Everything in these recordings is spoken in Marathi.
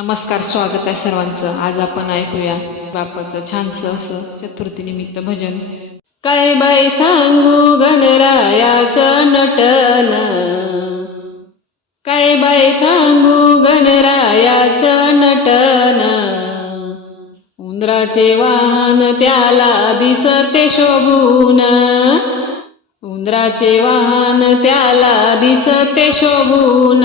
नमस्कार स्वागत आहे सर्वांचं. आज आपण ऐकूया बापाचं छानसं असं चतुर्थी निमित्त भजन. काय बाई सांगू गणरायाचं नटन? काय बाई सांगू गणरायाचं नटन? उंदराचे वाहन त्याला दिसते शोभून. उंदराचे वाहन त्याला दिसते शोभून.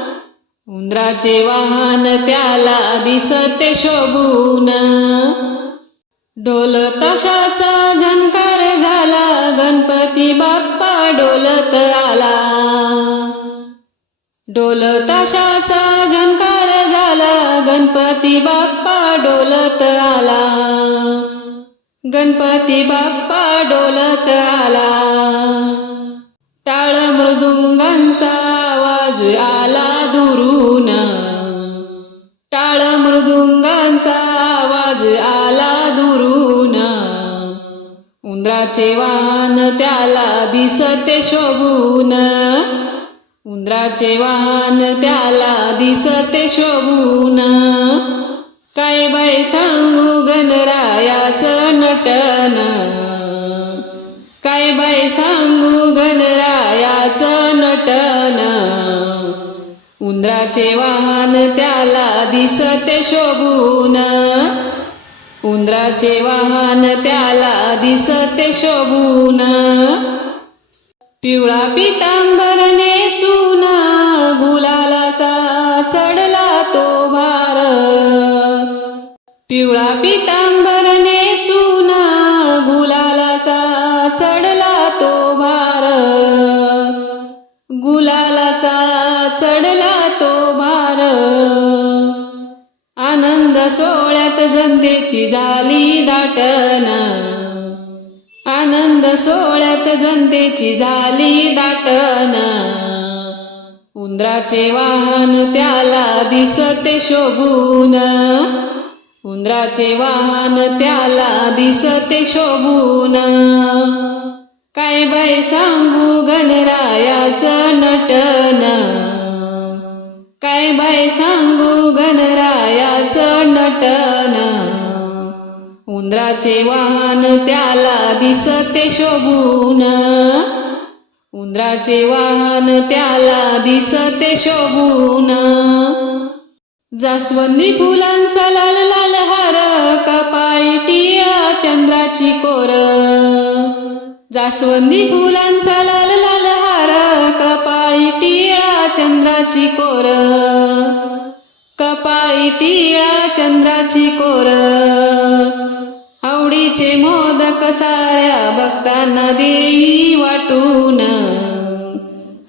उंदराचे वाहन त्याला दिसते शोभून. डोल तशाचा झंकार झाला गणपती बाप्पा डोलत आला. डोल तशाचा झंकार झाला गणपती बाप्पा डोलत आला. गणपती बाप्पा डोलत आला. टाळ मृदुंगांचा आवाज आला. दुरून टाळ मृदुंगांचा आवाज आला दुरून. उंदराचे वाहन त्याला दिसते शोभून. उंदराचे वाहन त्याला दिसते शोभून. काय बाई सांगू गणरायाच नटन? काय बाई सांगू गणरायाच नटन? उंदराचे वाहन त्याला दिसते शोभून. उंदराचे वाहन त्याला दिसते शोभून. पिवळा पितांबर नेसून गुलालाचा चढला तो भार. पिवळा पितांबर सोहळ्यात जनतेची झाली दाटन आनंद सोहळ्यात जनतेची झाली दाटन उंदराचे वाहन त्याला दिसते शोभून. उंदराचे वाहन त्याला दिसते शोभून. काय बाय सांगू गणरायाच नटन काय बाय सांगू गणरायाचं नटन. उंदराचे वाहन त्याला दिसते शोभून. उंदराचे वाहन त्याला दिसते शोभून. जास्वंदी फुलांचा लाल लाल हार कपाळी टिळा चंद्राची कोर. जास्वंदी फुलांचा लाल लाल हार कपाळी टिळा चंद्राची कोर. कपाळी टिळा चंद्राची कोर. आवडीचे मोदक साऱ्या भक्तांना देई वाटून.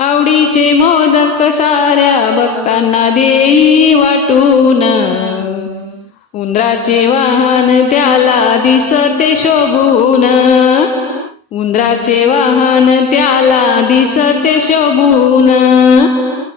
आवडीचे मोदक साऱ्या भक्तांना देई वाटून. उंदराचे वाहन त्याला दिसते शोभून. उंदराचे वाहन त्याला दिसते शोभून.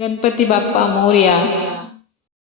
गणपती बाप्पा मोर्या